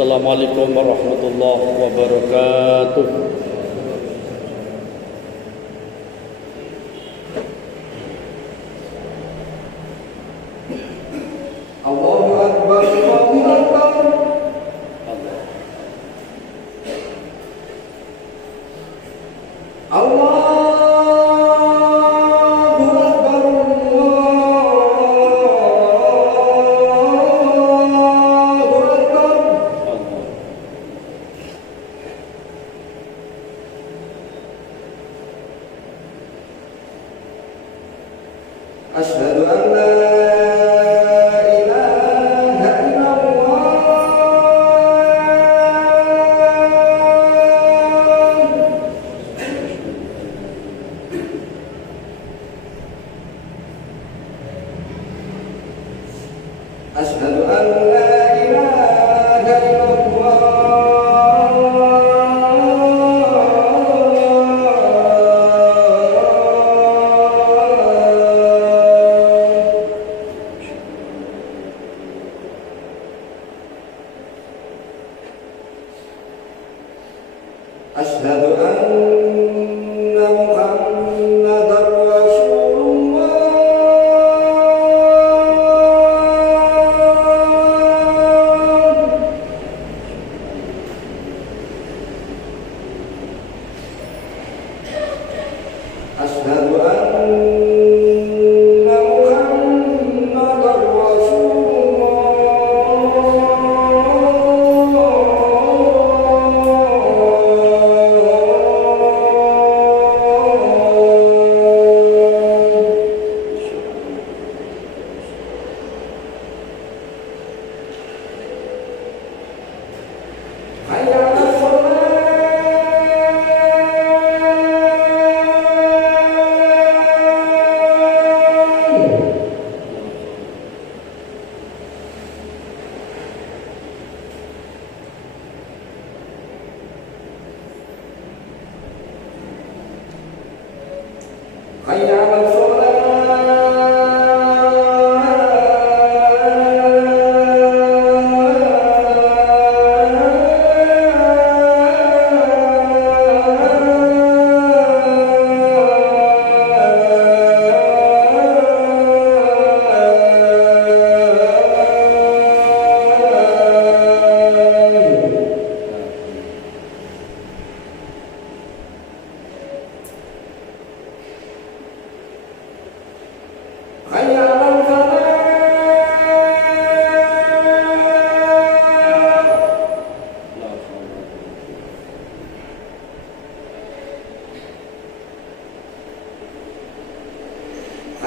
Assalamualaikum warahmatullahi wabarakatuh. Allahu Akbar, Allahu Akbar. Asyhadu an la ilaha illallah. Asyhadu an la ilaha illallah. Asyhadu anna Muhammadar Rasulullah. Asyhadu anna Muhammadar hayya 'alal shalah. Hayya 'alal falah.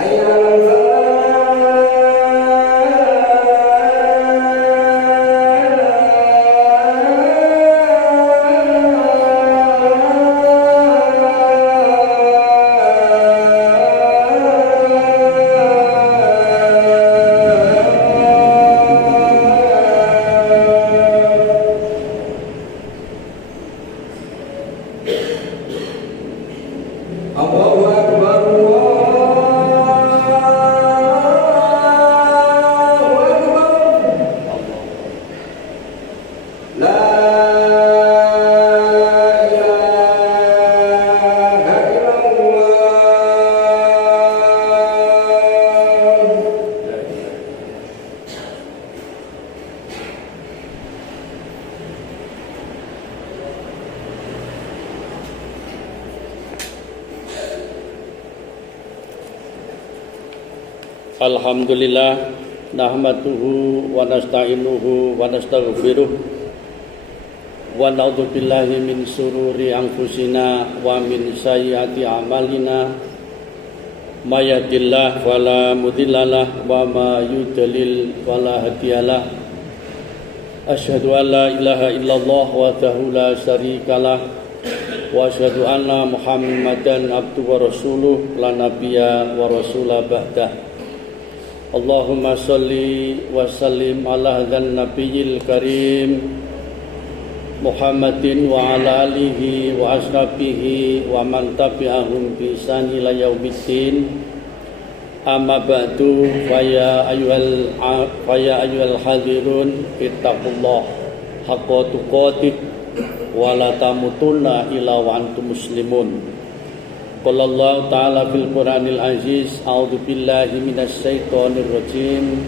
Hayya 'alal Allahu Akbar, Allahu Akbar. La ilaha illallah. Alhamdulillah, nahmaduhu wa nasta'inuhu wa nastaghfiruh wa na'udzu billahi min sururi anfusina wa min sayyiati a'malina. May yahdihillahu fala mudhillalah wa may yudlil fala hadiyalah. Asyhadu an la ilaha illallah wahdahu la syarikalah wa asyhadu anna Muhammadan abduhu wa rasuluh la nabiyya wa rasula ba'dah. Allahumma salli wa sallim ala hadzal nabiyil karim Muhammadin wa ala alihi wa ashabihi wa man tabi'ahum bi ihsan ila yaumiddin. Amma ba'du, fa ya ayyuhal hadirun ittaqullah haqqa tuqatih wa la tamutunna illa wa antum muslimun. Qala Allah ta'ala fil Qur'anil Aziz, a'udzu billahi minasy syaithanir rajim.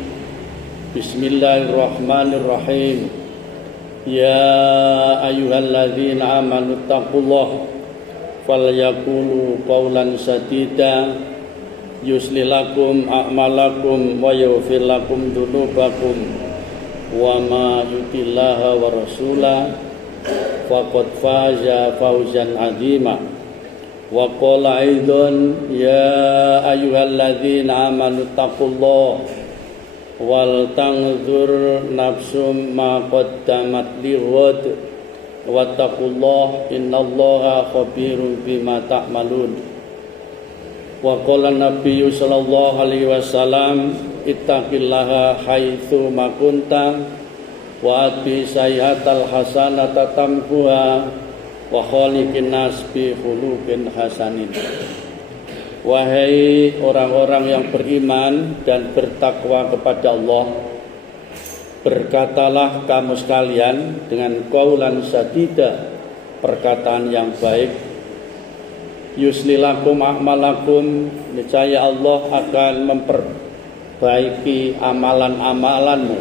Bismillahirrahmanirrahim. Ya ayyuhalladzina amanu taqullaha falyaqulu qawlan sadida yuslih lakum a'malakum wa yaghfir lakum dzunubakum wa ma yutillaha wa rasulahu faqad faza fawzan 'azima. Wa qala aidan ya ayyuhalladzina amanu taqullaha wal tanzur nafsum ma qaddamat lighad wattaqullah innallaha khabirun bima ta'malun. Wa qala nabiyyu sallallahu alaihi wasallam ittaqillaha haitsu ma kunta wa ati sayyi'atal hasanata tamhuha wa khaliqin nas bi khuluqin hasanin. Wahai orang-orang yang beriman dan bertakwa kepada Allah, berkatalah kamu sekalian dengan qaulan sadida, perkataan yang baik. Yuslilakum a'malakum, niscaya Allah akan memperbaiki amalan-amalanmu.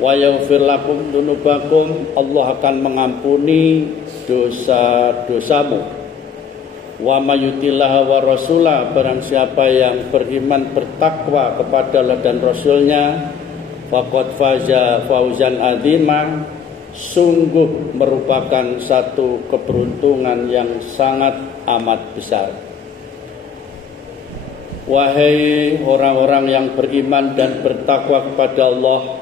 Wa yaghfir lakum dzunubakum, Allah akan mengampuni dosa-dosamu. Wa mayutillaha wa rasulah, barang siapa yang beriman bertakwa kepada Allah dan Rasulnya, faqad faza fauzan adzima, sungguh merupakan satu keberuntungan yang sangat amat besar. Wahai orang-orang yang beriman dan bertakwa kepada Allah,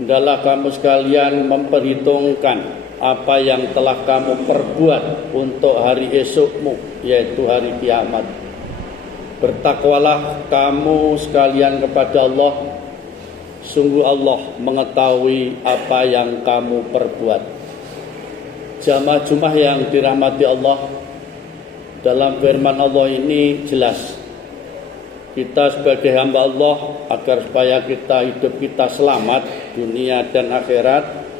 hendaklah kamu sekalian memperhitungkan apa yang telah kamu perbuat untuk hari esokmu, yaitu hari kiamat. Bertakwalah kamu sekalian kepada Allah, sungguh Allah mengetahui apa yang kamu perbuat. Jamaah Jumat yang dirahmati Allah, dalam firman Allah ini jelas, kita sebagai hamba Allah, agar supaya hidup kita selamat dunia dan akhirat,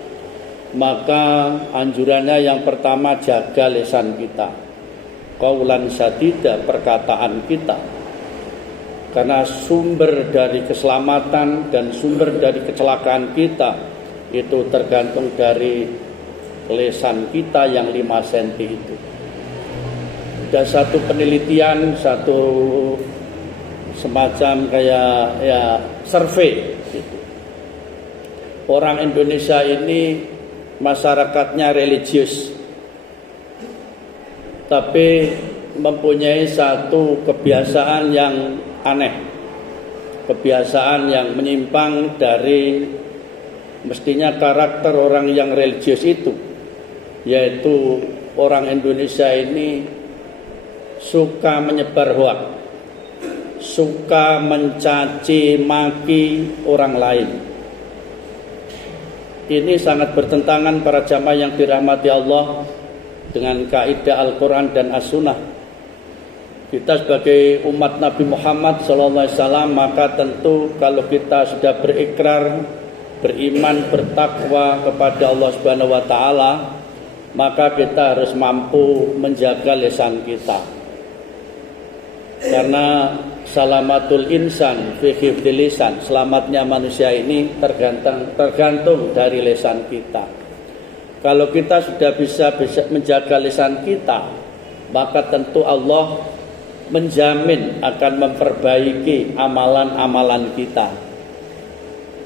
maka anjurannya yang pertama, jaga lisan kita, qaulan sadida, perkataan kita. Karena sumber dari keselamatan dan sumber dari kecelakaan kita itu tergantung dari lisan kita yang 5 cm itu. Ada satu penelitian, satu semacam kayak survei gitu. Orang Indonesia ini masyarakatnya religius, tapi mempunyai satu kebiasaan yang aneh, kebiasaan yang menyimpang dari mestinya karakter orang yang religius itu, yaitu orang Indonesia ini suka menyebar hoak, suka mencaci maki orang lain. Ini sangat bertentangan para jamaah yang dirahmati Allah dengan kaidah Al-Quran dan As-Sunnah. Kita sebagai umat Nabi Muhammad SAW, maka tentu kalau kita sudah berikrar, beriman, bertakwa kepada Allah Subhanahu wa Ta'ala, maka kita harus mampu menjaga lisan kita. Karena salamatul insan fi hifdzil lisan, selamatnya manusia ini tergantung dari lisan kita. Kalau kita sudah bisa menjaga lisan kita, maka tentu Allah menjamin akan memperbaiki amalan-amalan kita.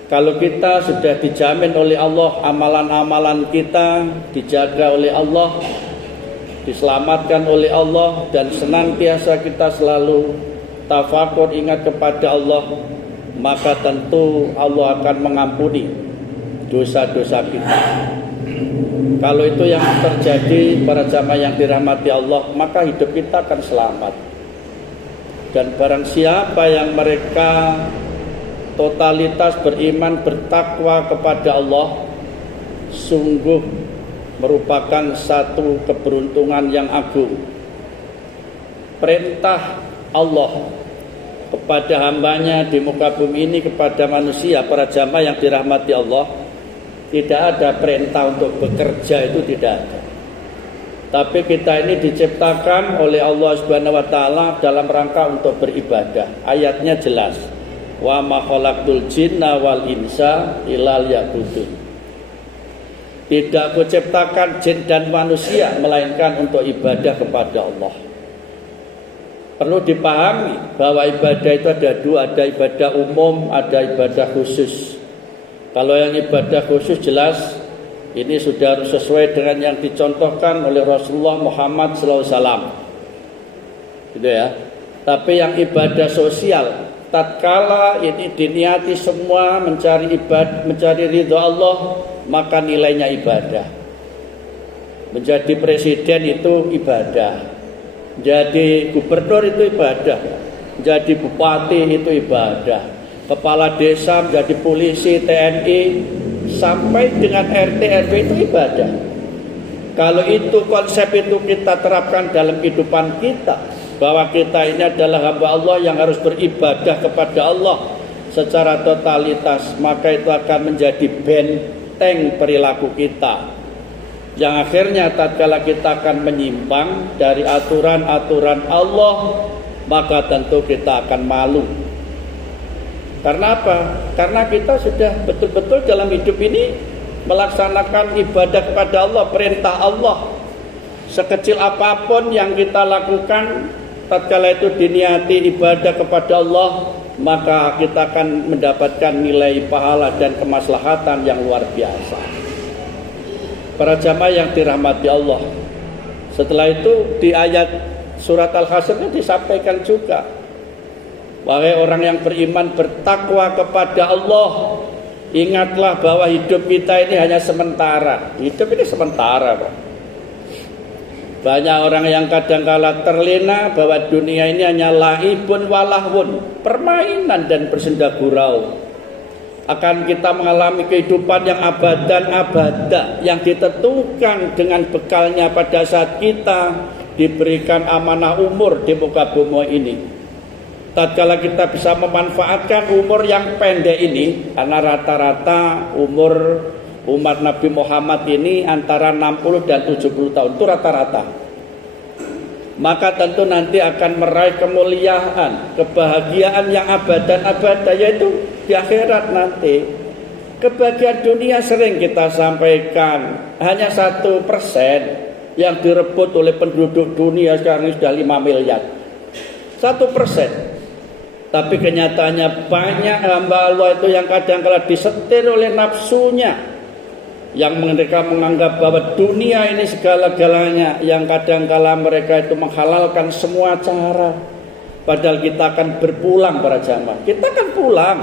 Kalau kita sudah dijamin oleh Allah, amalan-amalan kita dijaga oleh Allah, diselamatkan oleh Allah, dan senantiasa kita selalu tafakur ingat kepada Allah, maka tentu Allah akan mengampuni dosa-dosa kita. Kalau itu yang terjadi para jamaah yang dirahmati Allah, maka hidup kita akan selamat. Dan barang siapa yang mereka totalitas beriman bertakwa kepada Allah, sungguh merupakan satu keberuntungan yang agung. Perintah Allah kepada hambanya di muka bumi ini, kepada manusia, para jamaah yang dirahmati Allah, Tidak ada perintah untuk bekerja, itu tidak ada. Tapi kita ini diciptakan oleh Allah Subhanahu wa taala dalam rangka untuk beribadah. Ayatnya jelas. Wa ma khalaqtul jinna wal insa illa liya'budun. Tidak kuciptakan jin dan manusia melainkan untuk ibadah kepada Allah. Perlu dipahami bahwa ibadah itu ada dua, ada ibadah umum, ada ibadah khusus. Kalau yang ibadah khusus jelas ini sudah harus sesuai dengan yang dicontohkan oleh Rasulullah Muhammad SAW, gitu ya. Tapi yang ibadah sosial, tatkala ini diniati semua mencari ibadah, mencari ridho Allah, maka nilainya ibadah. Menjadi presiden itu ibadah, jadi gubernur itu ibadah, jadi bupati itu ibadah, kepala desa, menjadi polisi, TNI, sampai dengan RT RW itu ibadah. Kalau itu konsep itu kita terapkan dalam kehidupan kita, bahwa kita ini adalah hamba Allah yang harus beribadah kepada Allah secara totalitas, maka itu akan menjadi benteng perilaku kita, yang akhirnya tatkala kita akan menyimpang dari aturan-aturan Allah, maka tentu kita akan malu. Karena apa? Karena kita sudah betul-betul dalam hidup ini melaksanakan ibadah kepada Allah, perintah Allah. Sekecil apapun yang kita lakukan, tatkala itu diniati ibadah kepada Allah, maka kita akan mendapatkan nilai pahala dan kemaslahatan yang luar biasa. Para jamaah yang dirahmati Allah, setelah itu di ayat surat Al-Hasyr ini disampaikan juga, wahai orang yang beriman, bertakwa kepada Allah, ingatlah bahwa hidup kita ini hanya sementara. Hidup ini sementara, Pak. Banyak orang yang kadangkala terlena bahwa dunia ini hanya laibun walahun, permainan dan bersenda gurau. Akan kita mengalami kehidupan yang abadan abada, yang ditentukan dengan bekalnya pada saat kita diberikan amanah umur di muka bumi ini. Tatkala kita bisa memanfaatkan umur yang pendek ini, karena rata-rata umur umat Nabi Muhammad ini antara 60 dan 70 tahun, itu rata-rata. Maka tentu nanti akan meraih kemuliaan, kebahagiaan yang abadan abada, yaitu di akhirat nanti. Kebahagiaan dunia sering kita sampaikan, hanya 1% yang direbut oleh penduduk dunia sekarang ini sudah 5 miliar. 1%. Tapi kenyataannya banyak hamba Allah itu yang kadang-kala disetir oleh nafsunya, yang mereka menganggap bahwa dunia ini segala-galanya, yang kadang-kala mereka itu menghalalkan semua cara. Padahal kita akan berpulang para jamaah. Kita akan pulang,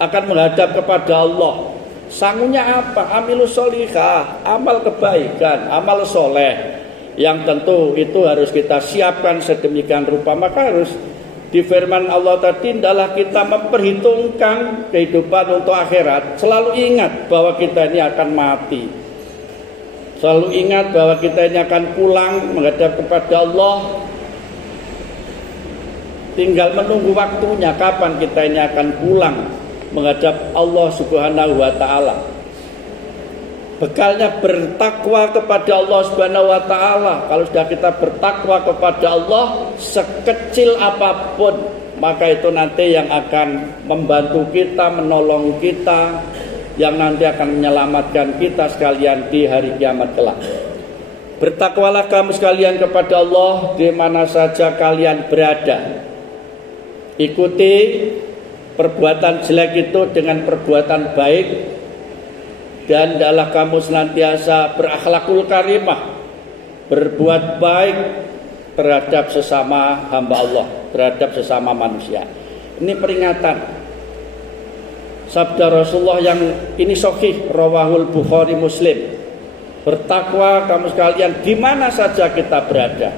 akan menghadap kepada Allah. Sangunya apa? Amilus sholihah, amal kebaikan, amal soleh, yang tentu itu harus kita siapkan sedemikian rupa. Maka harus di firman Allah tadi, adalah kita memperhitungkan kehidupan untuk akhirat. Selalu ingat bahwa kita ini akan mati. Selalu ingat bahwa kita ini akan pulang menghadap kepada Allah. Tinggal menunggu waktunya kapan kita ini akan pulang menghadap Allah Subhanahu wa taala. Bekalnya bertakwa kepada Allah Subhanahu wa taala. Kalau sudah kita bertakwa kepada Allah, sekecil apapun, maka itu nanti yang akan membantu kita, menolong kita, yang nanti akan menyelamatkan kita sekalian di hari kiamat kelak. Bertakwalah kamu sekalian kepada Allah di mana saja kalian berada. Ikuti perbuatan jelek itu dengan perbuatan baik, dan adalah kamu senantiasa berakhlakul karimah, berbuat baik terhadap sesama hamba Allah, terhadap sesama manusia. Ini peringatan sabda Rasulullah yang ini sahih, rawahul Bukhari Muslim. Bertakwa kamu sekalian di mana saja kita berada.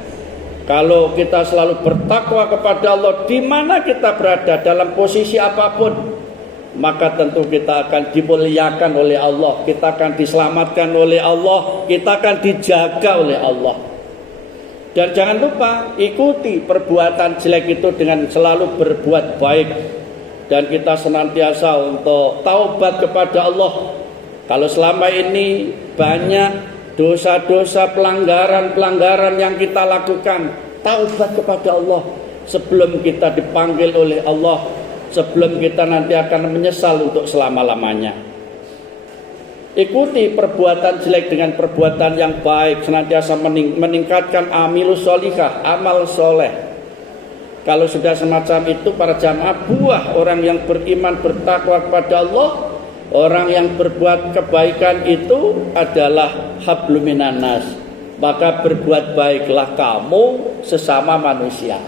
Kalau kita selalu bertakwa kepada Allah di mana kita berada, dalam posisi apapun, maka tentu kita akan dimuliakan oleh Allah, kita akan diselamatkan oleh Allah, kita akan dijaga oleh Allah. Dan jangan lupa ikuti perbuatan jelek itu dengan selalu berbuat baik. Dan kita senantiasa untuk taubat kepada Allah, Kalau selama ini banyak dosa-dosa, pelanggaran-pelanggaran yang kita lakukan, taubat kepada Allah sebelum kita dipanggil oleh Allah, sebelum kita nanti akan menyesal untuk selama-lamanya. Ikuti perbuatan jelek dengan perbuatan yang baik, senantiasa meningkatkan amilus sholihah, amal soleh. Kalau sudah semacam itu para jamaah, buah orang yang beriman bertakwa kepada Allah, orang yang berbuat kebaikan itu adalah hablum minan nas. Maka berbuat baiklah kamu sesama manusia.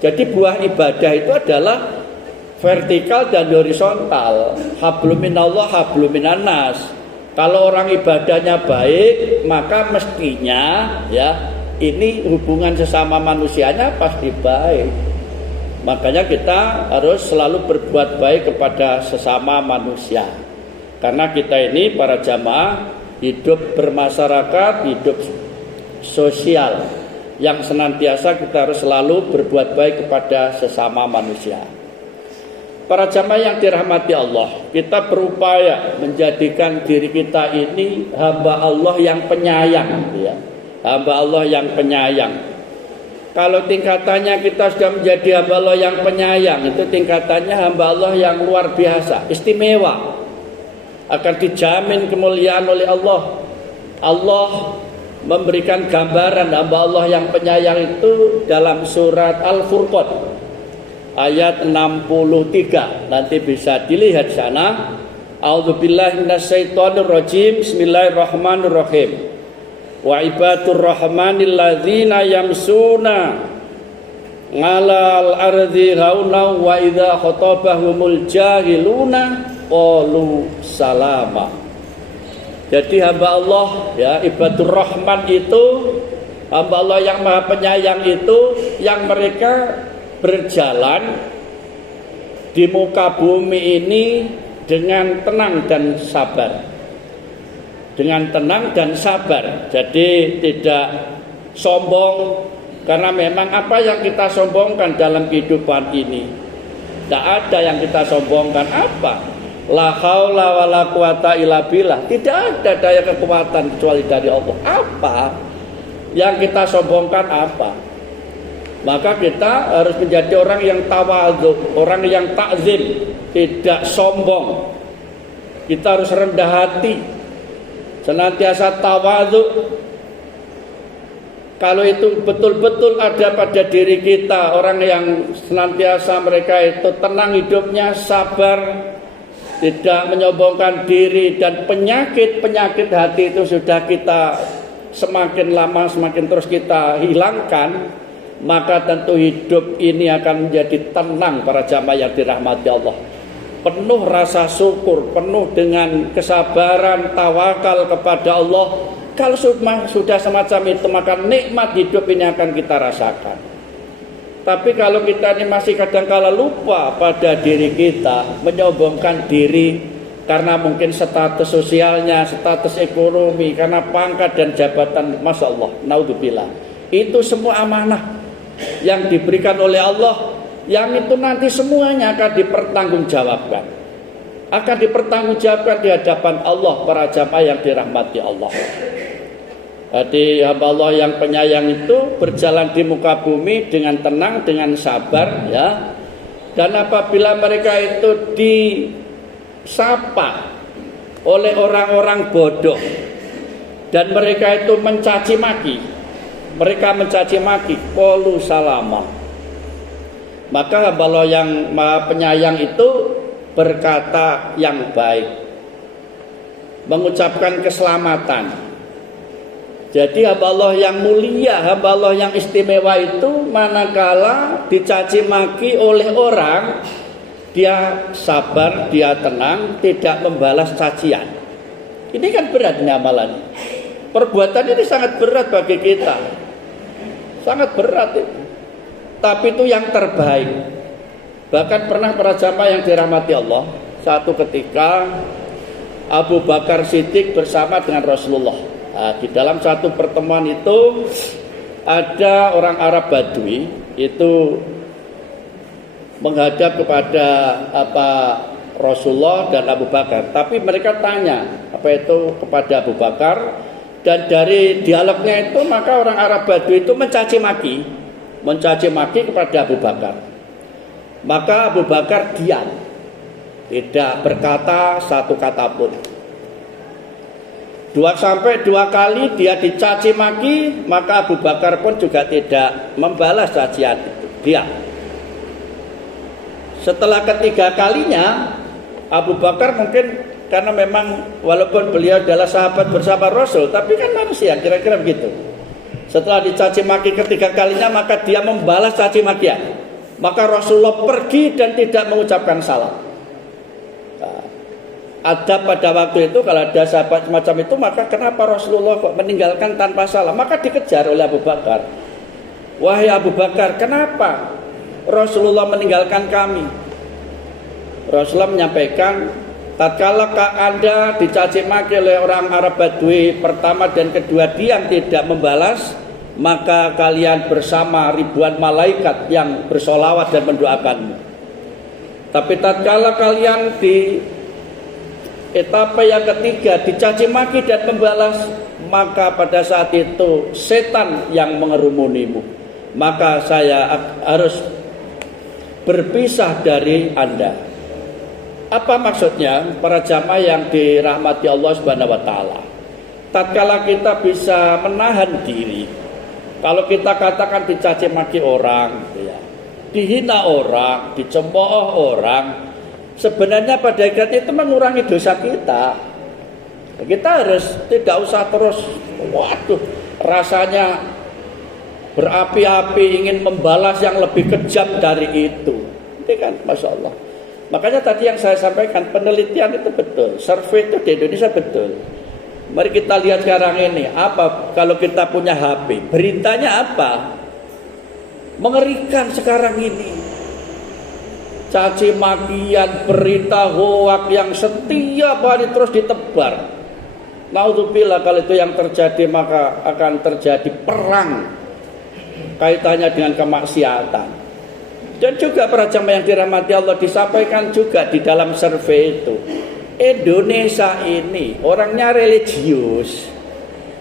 Jadi buah ibadah itu adalah vertikal dan horizontal. Hablum minallah, hablum minan nas. Kalau orang ibadahnya baik, maka mestinya ya ini hubungan sesama manusianya pasti baik. Makanya kita harus selalu berbuat baik kepada sesama manusia. Karena kita ini para jamaah hidup bermasyarakat, hidup sosial yang senantiasa kita harus selalu berbuat baik kepada sesama manusia. Para jamaah yang dirahmati Allah, kita berupaya menjadikan diri kita ini hamba Allah yang penyayang, ya. Hamba Allah yang penyayang. Kalau tingkatannya kita sudah menjadi hamba Allah yang penyayang, itu tingkatannya hamba Allah yang luar biasa, istimewa. Akan dijamin kemuliaan oleh Allah. Allah memberikan gambaran hamba Allah yang penyayang itu dalam surat Al-Furqan ayat 63. Nanti bisa dilihat sana. A'udzubillahi minasyaitonirrajim. Bismillahirrahmanirrahim. Wa ibadur rahmanil ladzina yamsuna 'alal ardi hauna wa idza khatabahumul jahiluna qalu salama. Jadi hamba Allah ya, ibadur rahman itu hamba Allah yang maha penyayang itu yang mereka berjalan di muka bumi ini dengan tenang dan sabar. Dengan tenang dan sabar. Jadi tidak sombong, karena memang apa yang kita sombongkan dalam kehidupan ini, tidak ada yang kita sombongkan. Apa? La haula wala quwata illa billah. Tidak ada daya kekuatan kecuali dari Allah. Apa yang kita sombongkan? Apa? Maka kita harus menjadi orang yang tawadhu, orang yang takzim, tidak sombong. Kita harus rendah hati, senantiasa tawadhu. Kalau itu betul-betul ada pada diri kita, orang yang senantiasa mereka itu tenang hidupnya, sabar, tidak menyombongkan diri, dan penyakit-penyakit hati itu sudah kita semakin lama semakin terus kita hilangkan, maka tentu hidup ini akan menjadi tenang para jamaah yang dirahmati Allah. Penuh rasa syukur, penuh dengan kesabaran, tawakal kepada Allah. Kalau sudah semacam itu, maka nikmat hidup ini akan kita rasakan. Tapi kalau kita ini masih kadang-kala lupa pada diri kita, menyombongkan diri karena mungkin status sosialnya, status ekonomi, karena pangkat dan jabatan, masya Allah, naudzubillah. Itu semua amanah yang diberikan oleh Allah, yang itu nanti semuanya akan dipertanggungjawabkan. Akan dipertanggungjawabkan di hadapan Allah, para jamaah yang dirahmati Allah. Jadi hamba Allah yang penyayang itu berjalan di muka bumi dengan tenang, dengan sabar, ya. Dan apabila mereka itu disapa oleh orang-orang bodoh dan mereka itu mencaci maki, qalu salama. Maka hamba Allah yang maha penyayang itu berkata yang baik, mengucapkan keselamatan. Jadi hamba Allah yang mulia, hamba Allah yang istimewa itu manakala dicaci maki oleh orang, dia sabar, dia tenang, tidak membalas cacian. Ini kan berat ini amalan. Perbuatan ini sangat berat bagi kita. Sangat berat itu. Tapi itu yang terbaik. Bahkan pernah para jamaah yang dirahmati Allah, satu ketika Abu Bakar Siddiq bersama dengan Rasulullah. Nah, di dalam satu pertemuan itu ada orang Arab Badui itu menghadap kepada Rasulullah dan Abu Bakar. Tapi mereka tanya, kepada Abu Bakar. Dan dari dialognya itu maka orang Arab Badui itu mencaci maki kepada Abu Bakar. Maka Abu Bakar diam, tidak berkata satu kata pun. 2 kali dia dicaci maki, maka Abu Bakar pun juga tidak membalas cacian itu, diam. Setelah ketiga kalinya, Abu Bakar mungkin karena memang walaupun beliau adalah sahabat bersama Rasul, tapi kan manusia, kira-kira begitu. Setelah dicaci maki ketiga kalinya, maka dia membalas caci makian. Maka Rasulullah pergi dan tidak mengucapkan salam. Nah, ada pada waktu itu kalau ada sahabat semacam itu, maka kenapa Rasulullah kok meninggalkan tanpa salam? Maka dikejar oleh Abu Bakar. Wahai Abu Bakar, kenapa Rasulullah meninggalkan kami? Rasulullah menyampaikan, tatkala Anda dicaci maki oleh orang Arab Badui pertama dan kedua diam tidak membalas, maka kalian bersama ribuan malaikat yang bersolawat dan mendoakanmu. Tapi tatkala kalian di etapa yang ketiga dicaci maki dan membalas, maka pada saat itu setan yang mengerumunimu. Maka saya harus berpisah dari Anda. Apa maksudnya para jamaah yang dirahmati Allah Subhanahu wa taala? Tatkala kita bisa menahan diri, kalau kita katakan dicaci maki orang, ya, dihina orang, dicemooh orang, sebenarnya pada hakikatnya itu mengurangi dosa kita. Kita harus tidak usah terus, waduh, rasanya berapi-api ingin membalas yang lebih kejam dari itu. Ini kan, masya Allah. Makanya tadi yang saya sampaikan, penelitian itu betul, survei itu di Indonesia betul. Mari kita lihat sekarang ini, apa kalau kita punya HP, beritanya apa? Mengerikan sekarang ini. Caci makian, berita hoak yang setiap hari terus ditebar. Naudzubillah, kalau itu yang terjadi maka akan terjadi perang kaitannya dengan kemaksiatan. Dan juga para jamaah yang dirahmati Allah, disampaikan juga di dalam survei itu, Indonesia ini orangnya religius,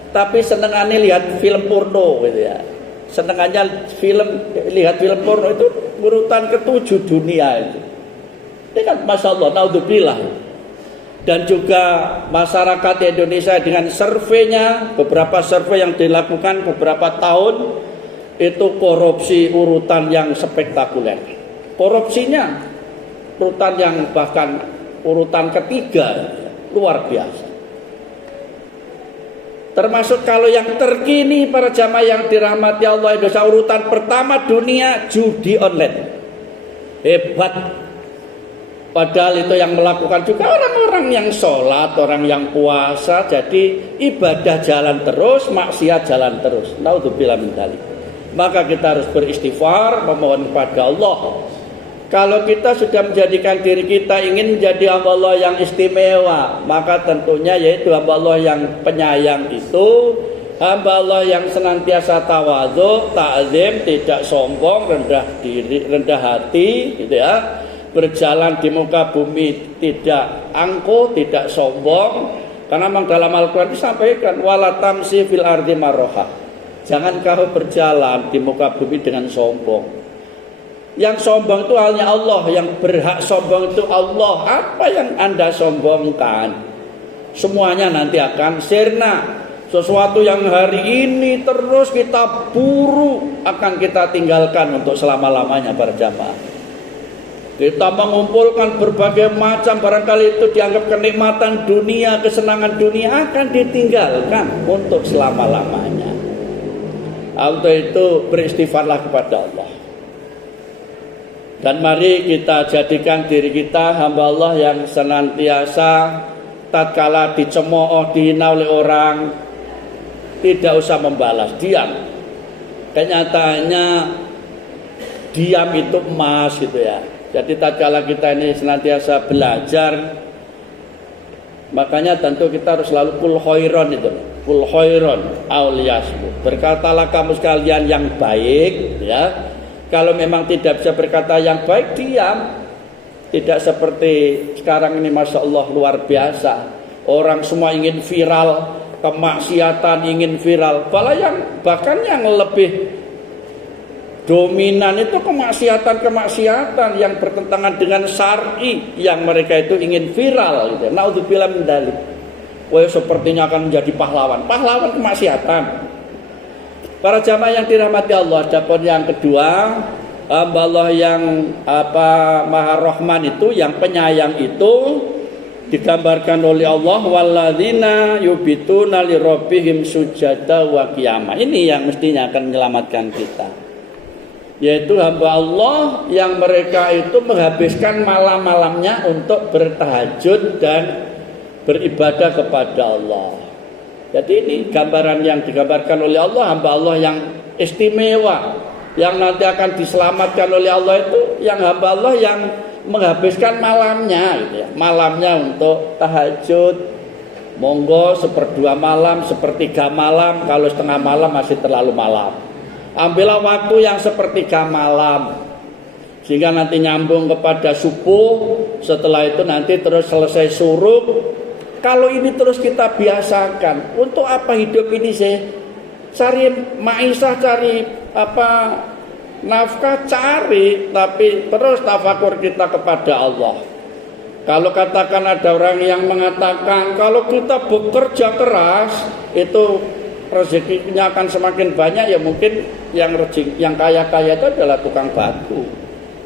tapi senengannya lihat film porno gitu ya. Senengannya lihat film porno itu urutan ke-7 dunia itu. Ini kan masya Allah, naudzubillah. Dan juga masyarakat Indonesia dengan surveinya, beberapa survei yang dilakukan beberapa tahun, itu korupsi urutan yang spektakuler. Korupsinya urutan yang bahkan urutan ketiga, luar biasa. Termasuk kalau yang terkini para jamaah yang dirahmati Allah Indonesia, urutan pertama dunia judi online. Hebat. Padahal itu yang melakukan juga orang-orang yang sholat, orang yang puasa. Jadi ibadah jalan terus, maksiat jalan terus. Naudzubillah min dzalik. Maka kita harus beristighfar, memohon kepada Allah. Kalau kita sudah menjadikan diri kita ingin menjadi hamba Allah yang istimewa, maka tentunya yaitu hamba Allah yang penyayang itu, hamba Allah yang senantiasa tawadhu, ta'zim, tidak sombong, rendah diri, rendah hati, gitu ya. Berjalan di muka bumi tidak angkuh, tidak sombong. Karena memang dalam Al-Quran disampaikan, wala tamsi fil ardi marroha. Jangan kau berjalan di muka bumi dengan sombong. Yang sombong itu hanya Allah, yang berhak sombong itu Allah. Apa yang Anda sombongkan? Semuanya nanti akan sirna. Sesuatu yang hari ini terus kita buru akan kita tinggalkan untuk selama-lamanya para jamaah. Kita mengumpulkan berbagai macam, barangkali itu dianggap kenikmatan dunia, kesenangan dunia, akan ditinggalkan untuk selama-lamanya. Untuk itu beristighfarlah kepada Allah. Dan mari kita jadikan diri kita hamba Allah yang senantiasa tatkala dicemooh, dihina oleh orang, tidak usah membalas, diam. Kenyataannya diam itu emas gitu ya. Jadi tatkala kita ini senantiasa belajar, makanya tentu kita harus selalu kul khairon itu. Kul khairon auliyasmu. Berkatalah kamu sekalian yang baik, ya. Kalau memang tidak bisa berkata yang baik, diam. Tidak seperti sekarang ini, masya Allah, luar biasa. Orang semua ingin viral, kemaksiatan ingin viral. Bahkan yang lebih dominan itu kemaksiatan yang bertentangan dengan syar'i yang mereka itu ingin viral gitu. Naudzubillah min dzalik. Wah, sepertinya akan menjadi pahlawan kemaksiatan. Para jamaah yang dirahmati Allah, adapun yang kedua, hamba Allah yang Maha Rahman itu, yang penyayang itu digambarkan oleh Allah, walladzina yubituna li rabbihim sujada wa qiyama. Ini yang mestinya akan menyelamatkan kita. Yaitu hamba Allah yang mereka itu menghabiskan malam-malamnya untuk bertahajud dan beribadah kepada Allah. Jadi ini gambaran yang digambarkan oleh Allah, hamba Allah yang istimewa, yang nanti akan diselamatkan oleh Allah itu yang hamba Allah yang menghabiskan malamnya gitu ya. Malamnya untuk tahajud, monggo 1/2 malam, 1/3 malam, kalau setengah malam masih terlalu malam. Ambillah waktu yang 1/3 malam sehingga nanti nyambung kepada subuh. Setelah itu nanti terus selesai syuruk. Kalau ini terus kita biasakan, untuk apa hidup ini sih? Cari maisha, cari nafkah, cari, tapi terus tafakur kita kepada Allah. Kalau katakan ada orang yang mengatakan kalau kita bekerja keras itu rezekinya akan semakin banyak, ya mungkin yang kaya-kaya itu adalah tukang batu.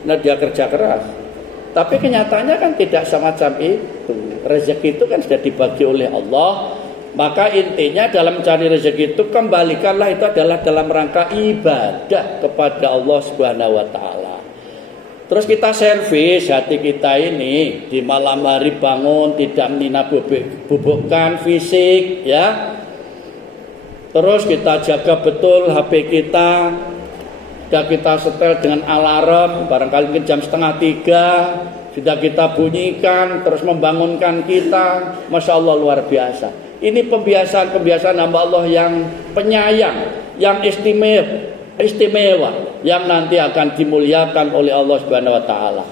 Nah, dia kerja keras. Tapi kenyataannya kan tidak semacam itu. Rezeki itu kan sudah dibagi oleh Allah. Maka intinya dalam mencari rezeki itu kembalikanlah itu adalah dalam rangka ibadah kepada Allah Subhanahu wa taala. Terus kita servis hati kita ini di malam hari, bangun tidak meninabobokan fisik ya. Terus kita jaga betul HP kita. Sudah kita setel dengan alarm, barangkali mungkin jam 2:30 sudah kita bunyikan, terus membangunkan kita. Masya Allah, luar biasa. Ini pembiasaan hamba Allah yang penyayang, yang istimewa, yang nanti akan dimuliakan oleh Allah Subhanahu wa taala.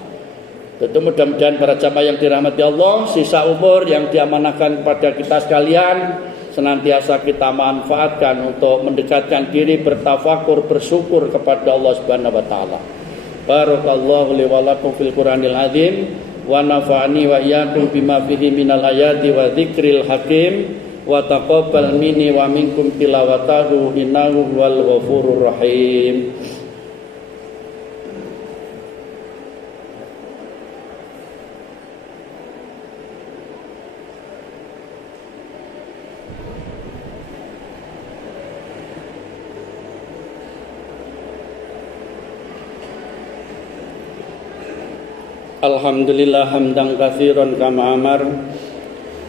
Tentu mudah-mudahan para jamaah yang dirahmati Allah, sisa umur yang diamanahkan pada kita sekalian senantiasa kita manfaatkan untuk mendekatkan diri, bertafakur, bersyukur kepada Allah Subhanahu wa taala. Barakallahu li wa lakum fil Qur'anil azim wa nafa'ani wa iyyakum bima fihi minal ayati wa dzikril hakim wa taqabbal minni wa minkum tilawatahu innahu wal ghafurur rahim. Alhamdulillah hamdan katsiran kama amar.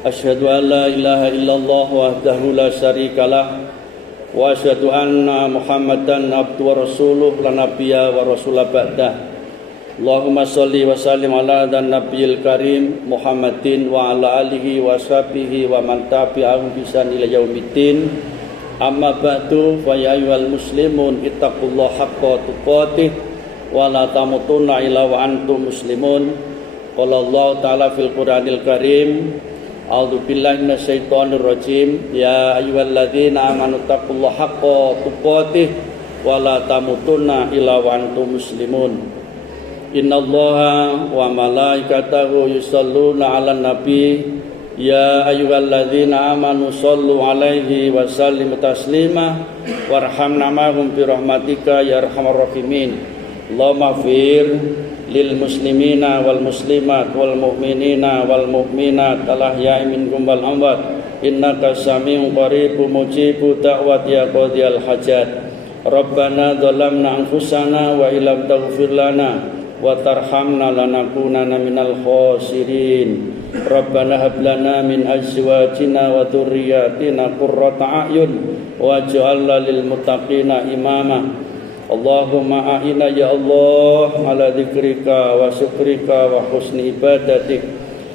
Asyhadu an la ilaha illallah wahdahu la syarikalah wa asyhadu anna Muhammadan abduhu wa rasuluh la nabiyya wa rasula ba'dah. Allahumma shalli wa sallim ala dan nabiyil karim Muhammadin wa ala alihi wa sahbihi wa man tabi'ahum bi ihsan ila yaumiddin. Amma ba'du fa ya ayyuhal muslimun ittaqullaha haqqa tuqatih wa la tamutunna illa wa antum muslimun. Qala Allah ta'ala fil Qur'anil Karim, a'udzu billahi minasyaitonir rajim, ya ayyuhalladzina amanu taqullaha haqqa tuqatih wa la tamutunna illa wa antum muslimun. Innallaha wa malaikatahu yusholluna 'alan nabi, ya ayyuhalladzina amanu shollu 'alaihi wa sallimu taslima warhamna ma'hum bi rahmatika ya arhamar rahimin. Allahumma fir lil muslimina wal muslimat wal mu'minina wal mu'minat al-ahya'i minkum wal amwat innaka sami'un qaribun mujibu da'wat ya qadiyal hajat. Rabbana dhalamna anfusana wa illam taghfir lana wa tarhamna lanakunanna minal khasirin. Rabbana hab lana min azwajina wa dhurriyyatina qurrata a'yun waj'alna lil muttaqina imama. Allahumma a'ina ya Allah ala dzikrika wa syukrika wa husni ibadatik.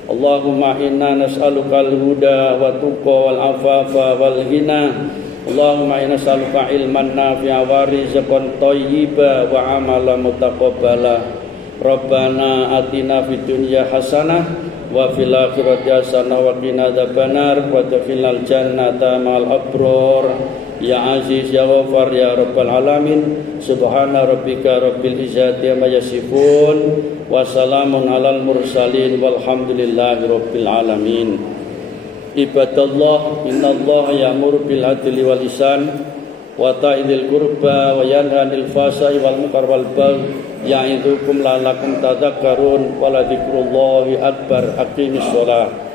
Allahumma inna nas'aluka al-huda wa tuqa wal afafa wal ghina. Allahumma inna nas'aluka ilman nafi'a wa rizqan thayyiba wa amalan mutaqabbala. Rabbana atina fid dunya hasanah wa fil akhirati hasanah wa qina adzabannar wa adkhilnal jannata ma'al abrar ya aziz ya ghafar ya rabbal alamin. Subhana rabbika rabbil izzati amma yasifun wa salamun alal mursalin walhamdulillahi rabbil alamin. Ibadallah, innallaha ya'muru bil adli wal ihsan wa ta'idil qurba wa yanha 'anil fahsya'i wal munkar wal baghi ya'idzukum la'allakum tadhakkarun wa la dzikrullahi akbar. Aqimis shalah.